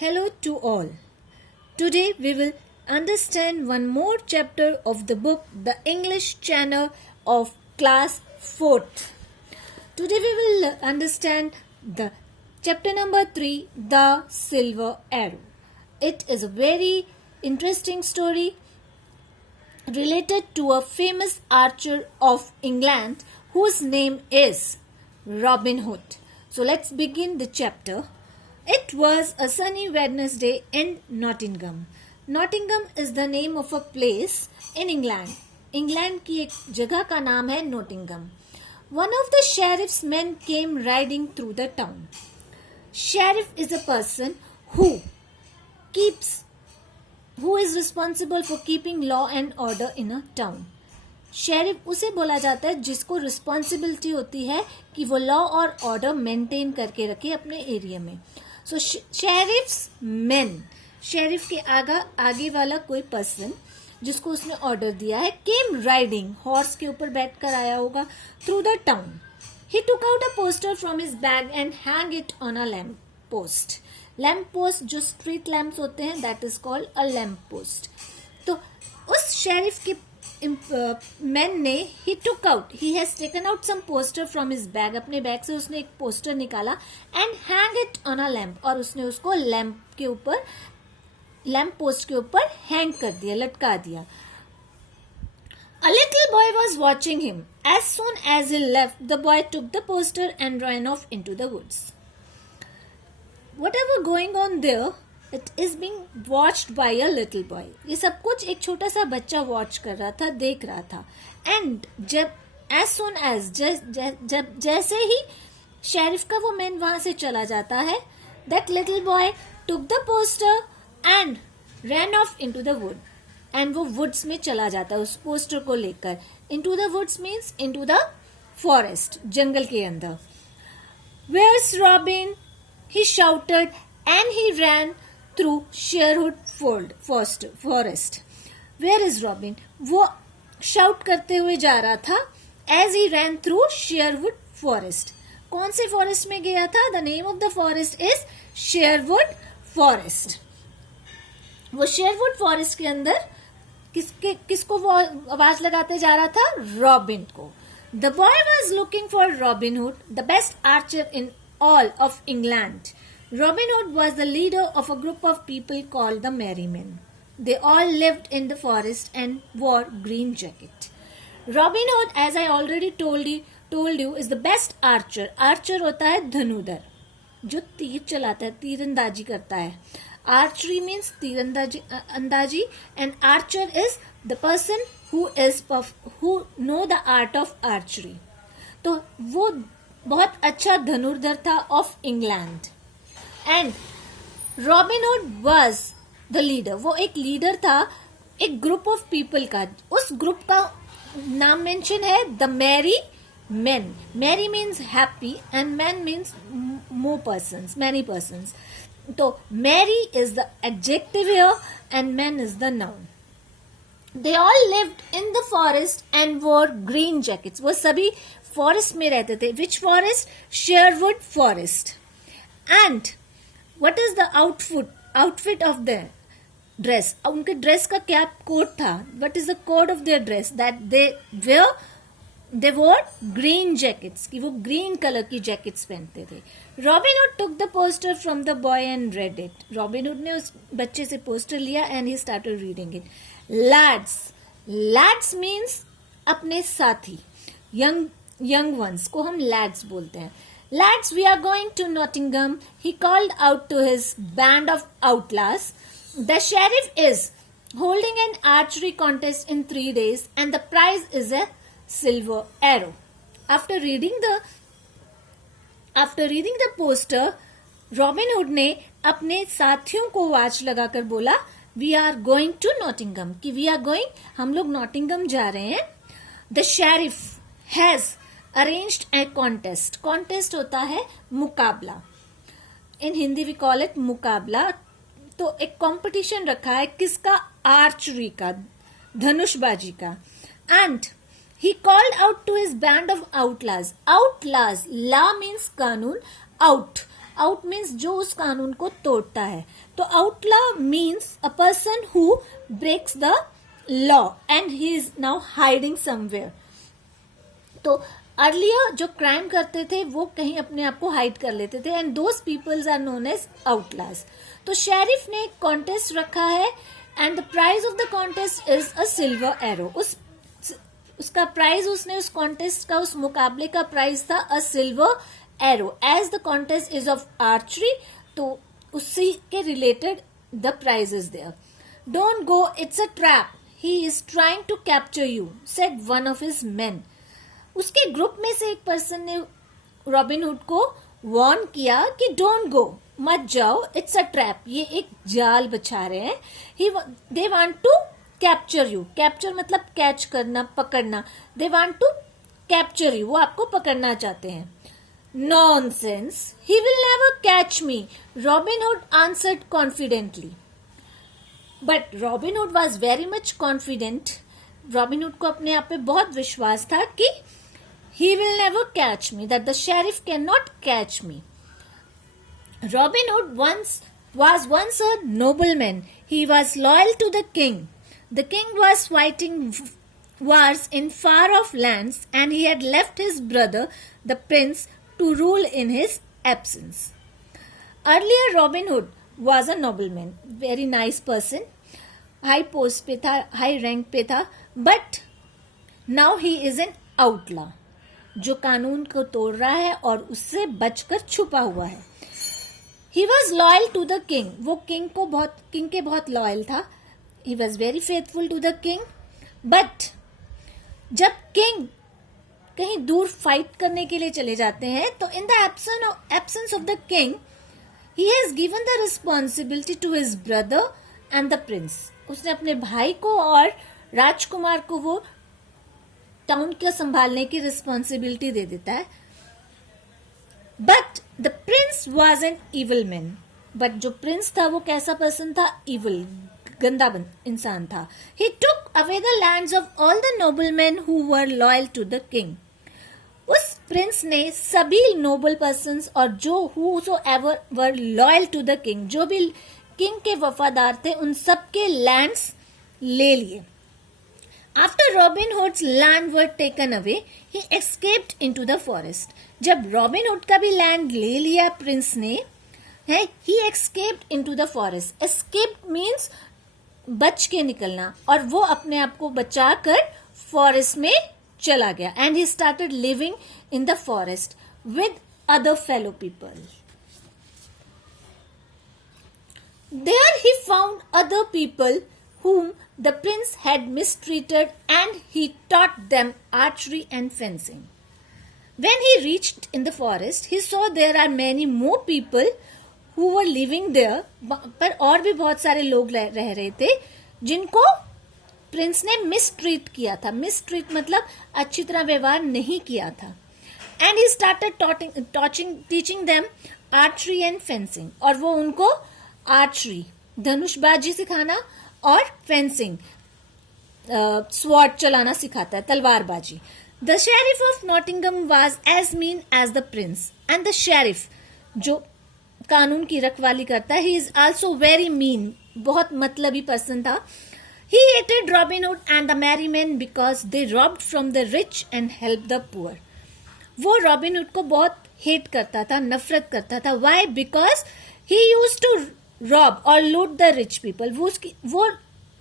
Hello to all. Today we will understand one more chapter of the book The English Channel of Class 4th. Today we will understand the chapter number 3, The Silver Arrow. It is a very interesting story related to a famous archer of England whose name is Robin Hood. So let's begin the chapter. It was a sunny Wednesday in Nottingham. Nottingham is the name of a place in England. England की एक जगह का नाम है Nottingham. One of the sheriff's men came riding through the town. Sheriff is a person who is responsible for keeping law and order in a town. Sheriff उसे बोला जाता है जिसको रिस्पॉन्सिबिलिटी होती है कि वो लॉ और ऑर्डर मेंटेन करके रखे अपने एरिया में. सो शेरिफ्स मैन, शेरिफ के आगे वाला कोई पर्सन जिसको उसने ऑर्डर दिया है, केम राइडिंग, हॉर्स के ऊपर बैठकर आया होगा, through the town. He took out a poster from his bag and hang it on a lamp post. Lamp post जो स्ट्रीट लैम्प्स होते हैं, that is called a lamp post. तो उस शेरिफ के मैन ने he has taken out some poster from his bag, अपने bag से उसने एक पोस्टर निकाला and hang it on a lamp, और उसने उसको लैम्प पोस्ट के ऊपर हैंग कर दिया, लटका दिया. A little boy was watching him. As soon as he left, the boy took the poster and ran off into the woods. Whatever going on there, it is being watched by a little boy. ये सब कुछ एक छोटा सा बच्चा watch कर रहा था, देख रहा था. एंड जैसे ही शेरिफ का वो मैन वहां से चला जाता है, that little boy took the poster and ran off into the wood. And वो वुड्स में चला जाता है उस पोस्टर को लेकर. into the woods means into the forest, जंगल के अंदर. Where's Robin? He shouted and he ran through Sherwood forest. Where is Robin? वो शाउट करते हुए जा रहा था. As he ran through Sherwood forest. कौन से फॉरेस्ट में गया था? The name of the forest is Sherwood forest. वो शेरवुड फॉरेस्ट के अंदर किसको वो आवाज लगाते जा रहा था? रॉबिन को. The boy was looking for robin hood, the best Archer in all of England. Robin Hood was the leader of a group of people called the Merry Men. They all lived in the forest and wore green jacket. Robin Hood, as I already told you, is the best archer. Archer होता है धनुधर, जो तीर चलाता है, तीरंदाजी करता है. Archery means तीरंदाजी, and archer is the person who know the art of archery. तो वो बहुत अच्छा धनुर्धर था of England. And robin Hood was the leader. वो एक लीडर था एक ग्रुप ऑफ पीपल का. उस ग्रुप का नाम मेंशन है the merry men. Merry means happy and men means many persons. तो merry is the adjective here and men is the noun. They all lived in the forest and wore green jackets. वो सभी forest में रहते थे. Which forest? Sherwood forest. And what is the outfit of their dress? उनके dress का क्या code था? what is the code of their dress? that they wore green jackets, कि वो ग्रीन कलर की जैकेट्स पहनते थे. Robin Hood took the poster from the boy and read it. Robin Hood ने उस बच्चे से पोस्टर लिया and he started reading it. lads means अपने साथी, young ones को हम lads बोलते हैं. Lads, we are going to Nottingham. He called out to his band of outlaws. The sheriff is holding an archery contest in 3 days and the prize is a silver arrow. After reading the poster, Robin Hood ने अपने साथियों को आवाज लगाकर बोला, We are going to Nottingham. कि हम लोग नॉटिंगम जा रहे हैं. The sheriff has arranged A contest. Contest होता है मुकाबला. इन हिंदी वी कॉल इट मुकाबला. तो एक कंपटीशन रखा है किसका? आर्चरी का, धनुषबाजी का. And he called out to his band of outlaws. Law means कानून, आउट मीन्स जो उस कानून को तोड़ता है. तो outlaw means a person who breaks the law and he is now hiding somewhere. तो अर्लियर जो क्राइम करते थे वो कहीं अपने आप को हाइड कर लेते थे and those peoples are known as outlaws. तो शेरिफ ने एक कॉन्टेस्ट रखा है and the prize of the contest is a silver arrow. उसका प्राइज, उसने उस कॉन्टेस्ट का, उस मुकाबले का प्राइज था a silver arrow. As the contest is of archery, तो उसी के related the prize is there. Don't go, it's a trap, he is trying to capture you, said one of his main. उसके group में से एक person ने robin Hood को warn किया कि डोंट गो, मत जाओ, इट्स अ ट्रैप, ये एक जाल बिछा रहे हैं. They want to capture you. Capture मतलब कैच करना, पकड़ना. They want to capture you, वो आपको पकड़ना चाहते हैं. Nonsense, he will never catch me, Robin Hood answered confidently. But Robin Hood was very much confident. Robin Hood को अपने आप पे बहुत विश्वास था कि he will never catch me, that the sheriff cannot catch me. Robin Hood was once a nobleman. He was loyal to the king. The king was fighting wars in far-off lands and he had left his brother, the prince, to rule in his absence. Earlier Robin Hood was a nobleman, very nice person, high post पे था, high rank पे था, but now he is an outlaw, जो कानून को तोड़ रहा है और उससे बचकर छुपा हुआ है. He was loyal to the king, वो किंग के बहुत लॉयल था. He was very faithful to the king. But जब किंग कहीं दूर फाइट करने के लिए चले जाते हैं तो in the absence of the king he has given the responsibility to his brother and the prince. उसने अपने भाई को और राजकुमार को वो टाउन को संभालने की रिस्पॉन्सिबिलिटी दे देता है. But the prince was an evil man. But जो प्रिंस था वो कैसा पर्सन था? इविल, गंदा इंसान था. He took away the lands of all the noblemen who were loyal to the king. उस प्रिंस ने सभी नोबल पर्सन्स और जो whoever were loyal to the king, जो भी किंग के वफादार थे, उन सबके लैंड्स ले लिए. After Robin Hood's land were taken away, he escaped into the forest. जब रॉबिन हुड का भी लैंड ले लिया प्रिंस ने, है, he escaped into the forest. Escaped means बच के निकलना, और वो अपने आप को बचाकर फॉरेस्ट में चला गया. And he started living in the forest with other fellow people. There he found other people whom the prince had mistreated and he taught them archery and fencing. When he reached in the forest, he saw there are many more people who were living there, पर और भी बहुत सारे लोग रह रहे थे जिनको प्रिंस ने मिसट्रीट किया था. मिसट्रीट मतलब अच्छी तरह व्यवहार नहीं किया था. And he started teaching them archery and fencing. और वो उनको आर्चरी, धनुषबाजी सिखाना, और फेंसिंग, स्वॉर्ड चलाना सिखाता है, तलवारबाजी. The sheriff of Nottingham was as mean as the prince. And the sheriff जो कानून की रखवाली करता है, he is also very mean, बहुत मतलबी पर्सन था. He hated Robin Hood and the merry man because they robbed from the rich and help the poor. वो रॉबिन हुड को बहुत हेट करता था, नफरत करता था. Why? Because he used to rob और लूट द रिच पीपल. वो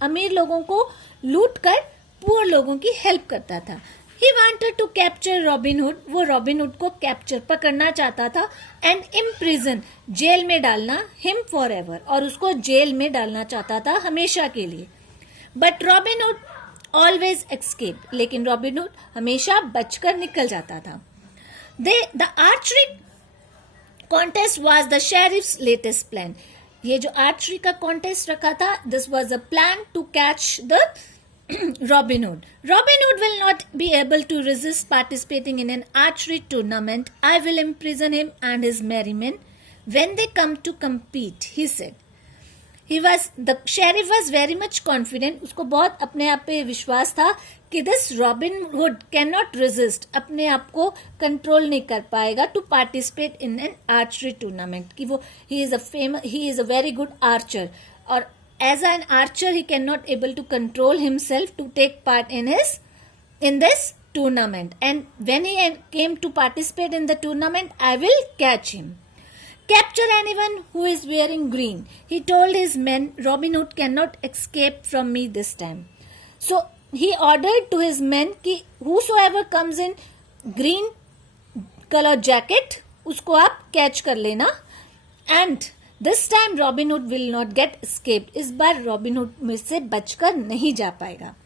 अमीर लोगों को लूट कर पुअर लोगों की हेल्प करता था. He wanted to capture Robin Hood. वो रॉबिन हुड को कैप्चर, पकड़ना चाहता था, एंड इम्प्रिजन, जेल में डालना, हिम फॉर एवर, और उसको जेल में डालना चाहता था हमेशा के लिए. But Robin Hood always escape. लेकिन रॉबिन हुड हमेशा बचकर निकल जाता था. The archery contest was the sheriff's latest plan. ये जो आर्चरी का कॉन्टेस्ट रखा था, this was a plan to catch the Robin Hood. Robin Hood will not be able to resist participating in an archery tournament. I will imprison him and his merry men when they come to compete, he said. The sheriff was very much confident. उसको बहुत अपने आप पे विश्वास था कि this Robin Hood can not resist, अपने आप को कंट्रोल नहीं कर पाएगा to participate in an archery tournament. कि वो he is a very good archer, और as an archer he can not able to control himself to take part in this tournament, and when he came to participate in the tournament, I will catch him. Capture anyone who is wearing green, he told his men. Robin Hood cannot escape from me this time. So he ordered to his men कि whosoever comes in green color jacket उसको आप catch कर लेना, and this time Robin Hood will not get escaped. इस बार Robin Hood में से बचकर नहीं जा पाएगा.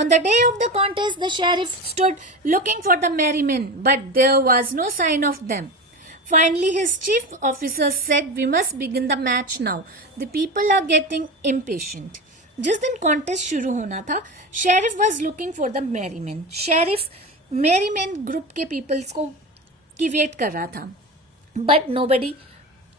On the day of the contest, the sheriff stood looking for the merry men, but there was no sign of them. Finally, his chief officer said, "We must begin the match now. The people are getting impatient." जिस दिन contest शुरू होना था, sheriff was looking for the merry man. Sheriff merry man group के peoples को की wait कर रहा था, but nobody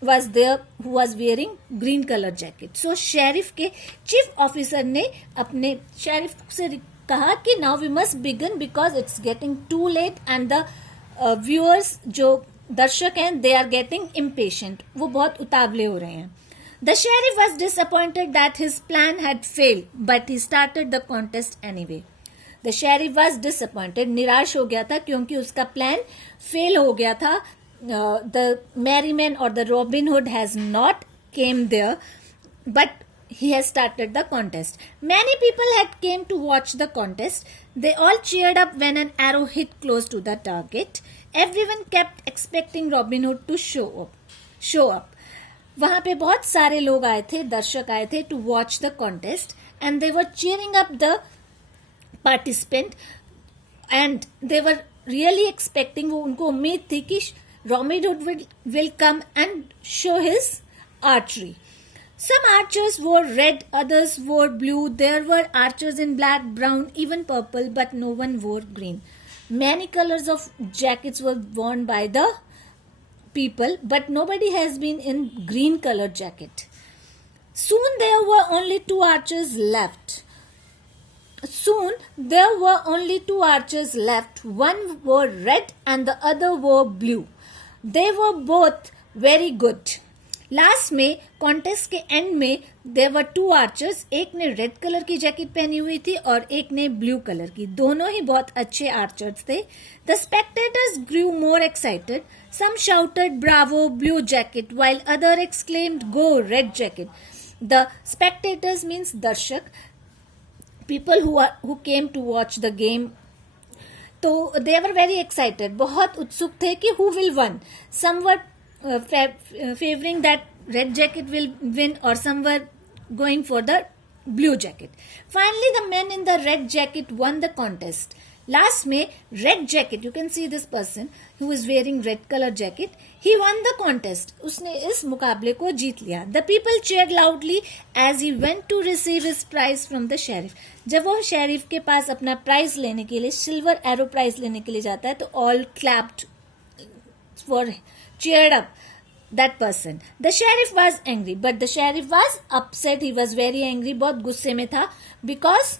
was there who was wearing green color jacket. So sheriff के चीफ ऑफिसर ने अपने शेरिफ से कहा कि now we must begin because it's getting too late and the viewers जो दर्शक हैं they are getting impatient. वो बहुत उतावले हो रहे हैं. The sheriff was disappointed that his plan had failed, but he started the contest anyway. The sheriff was disappointed. निराश हो गया था क्योंकि उसका प्लान फेल हो गया था. The merryman or the Robin Hood has not came there, but he has started the contest. Many people had came to watch the contest. They all cheered up when an arrow hit close to the target. Everyone kept expecting Robin Hood to show up. वहाँ पे बहुत सारे लोग आए थे, दर्शक आए थे to watch the contest, and they were cheering up the participant, and they were really expecting, वो उनको उम्मीद थी कि Robin Hood will come and show his archery. Some archers wore red, others wore blue. There were archers in black, brown, even purple, but no one wore green. Many colors of jackets were worn by the people, but nobody has been in green colored jacket. Soon there were only two archers left. One wore red and the other wore blue. They were both very good. Last में contest के and में there were to archers. एक ने red colour की jacket पहनी हुई थी और एक ने ब्लू कलर की. दोनों ही बहुत अच्छे आर्चर्स थे. The spectators grew more excited. Some shouted bravo blue jacket while other exclaimed go red jacket. The spectators means दर्शक, people who came to watch the game. तो दे वर वेरी एक्साइटेड, बहुत उत्सुक थे कि who will won. Some were favoring that red jacket will win और some were going for the blue jacket. Finally the man in the red jacket won the contest. Last में red jacket, you can see this person who is wearing red colour jacket, he won the contest. उसने इस मुकाबले को जीत लिया. The people cheered loudly as he went to receive his prize from the sheriff. जब वो sheriff के पास अपना प्राइज लेने के लिए, सिल्वर एरो प्राइज लेने के लिए जाता है, तो all clapped for cheered up that person. The sheriff was angry, but the sheriff was upset. He was very angry. बहुत गुस्से में था because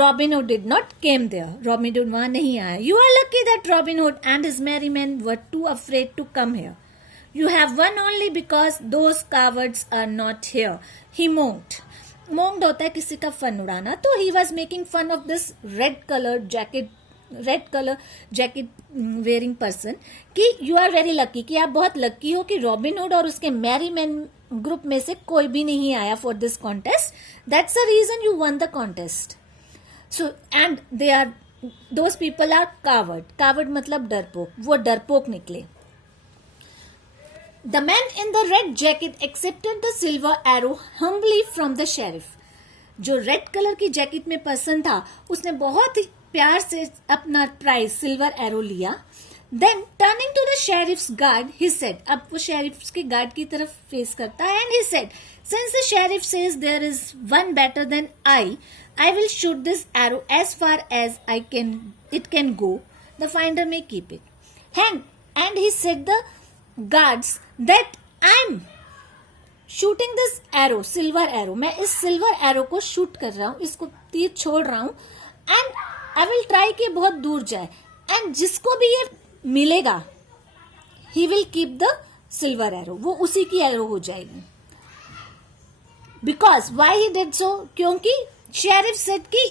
Robin Hood did not came there. Robin Hood वहाँ नहीं आया. You are lucky that Robin Hood and his merry men were too afraid to come here. You have won only because those cowards are not here. He mocked. Mocked होता है किसी का fun उड़ाना. तो he was making fun of this red color jacket wearing person कि you are very lucky, कि आप बहुत लकी हो कि रॉबिन हुड और उसके मैरी मैन ग्रुप में से कोई भी नहीं आया for this contest. That's the reason you won the contest. So and they are those people are coward मतलब डरपोक. वो डरपोक निकले. The man in the red jacket accepted the silver arrow humbly from the sheriff. जो red colour की jacket में person था, उसने बहुत ही प्यार से अपना प्राइज सिल्वर एरो लिया. Then turning to the sheriff's guard he said, अब वो शेरिफ के गार्ड की तरफ फेस करता है, and he said, since the sheriff says there is one better than I will shoot this arrow as far as it can go. The finder may keep it. And he said the guards that I'm shooting this arrow, silver arrow, मैं इस silver arrow को shoot कर रहा हूं, इसको तीर छोड़ रहा हूं, एंड आई विल ट्राई कि बहुत दूर जाए, एंड जिसको भी ये मिलेगा he will keep the silver arrow, वो उसी की एरो हो जाएगी. Because why he did so, क्योंकि शेरिफ सेड कि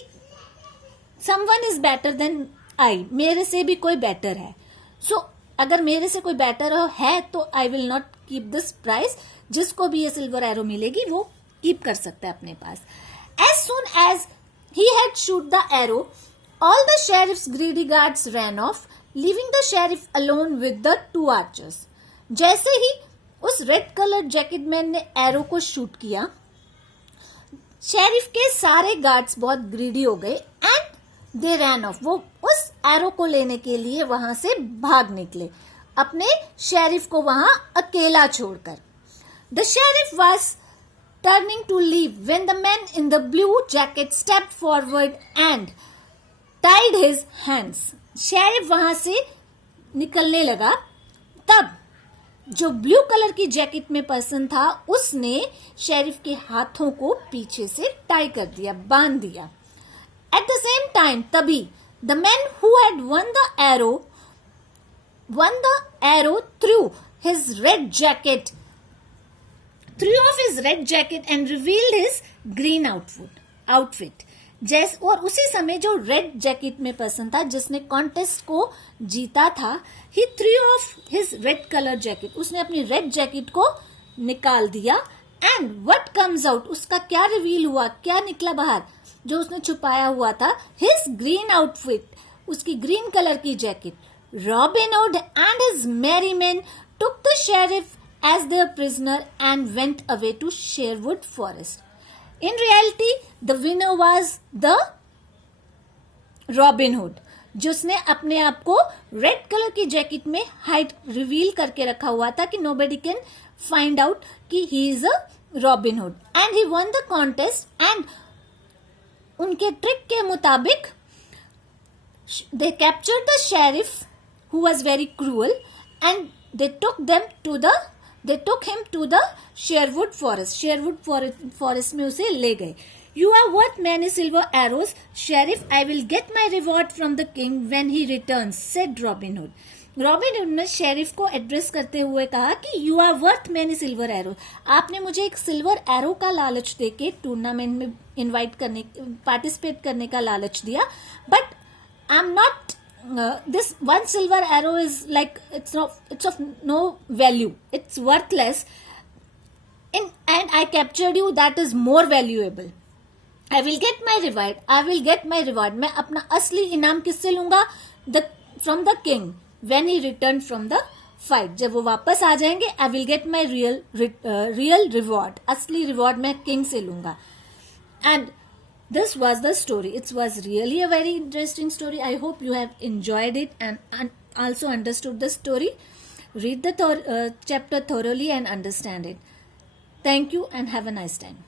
someone is better than I, मेरे से भी कोई बेटर है. सो अगर मेरे से कोई बेटर है तो I will not keep this prize. जिसको भी ये सिल्वर एरो मिलेगी वो कीप कर सकता है अपने पास. As soon as he had shoot the arrow, all the sheriff's greedy guards ran off, leaving the sheriff alone with the 2 archers. जैसे ही उस रेड कलर जैकेट मैन ने एरो को शूट किया, शेरिफ के सारे गार्ड्स बहुत ग्रीडी हो गए एंड दे रैन ऑफ, वो उस एरो को लेने के लिए वहां से भाग निकले, अपने शेरिफ को वहां अकेला छोड़कर. The sheriff was turning to leave when the man in the blue jacket stepped forward and tied his hands. Sheriff वहां से निकलने लगा, तब जो ब्लू कलर की जैकेट में पर्सन था उसने शेरिफ के हाथों को पीछे से टाई कर दिया, बांध दिया. At the same time, तभी the man who had won the arrow threw off his red jacket and revealed his green outfit. और उसी समय जो रेड जैकेट में पर्सन था जिसने कॉन्टेस्ट को जीता था, he threw off his red color jacket, उसने अपनी रेड जैकेट को निकाल दिया. एंड what comes out, उसका क्या रिवील हुआ, क्या निकला बाहर, जो उसने छुपाया हुआ था, हिज ग्रीन आउटफिट, उसकी ग्रीन कलर की jacket. Robin Hood and his merry man took the sheriff as their prisoner and went away to Sherwood Forest. In reality the winner was the Robin Hood, जिसने अपने आप को red colour की jacket में hide reveal करके रखा हुआ था कि नोबडी कैन फाइंड आउट कि ही is a robin Hood. And he won the contest and उनके ट्रिक के मुताबिक they captured the sheriff who was very cruel and they took him to the Sherwood forest. Sherwood forest में उसे ले गए. You are worth many silver arrows, sheriff. I will get my reward from the king when he returns, said Robin Hood. Robin Hood ने sheriff को address करते हुए कहा कि you are worth many silver arrow, आपने मुझे एक silver arrow का लालच देके टूर्नामेंट में पार्टिसिपेट करने का लालच दिया, but I am not, this one silver arrow is like it's of no value, it's worthless, and I captured you, that is more valuable. I will get my reward, मैं अपना असली इनाम किससे लूंगा, from the king when he returned from the fight. जब वो वापस आ जाएंगे, I will get my real reward, असली रिवॉर्ड मैं किंग से लूंगा. And this was the story. It was really a very interesting story. I hope you have enjoyed it and also understood the story. Read the chapter thoroughly and understand it. Thank you and have a nice time.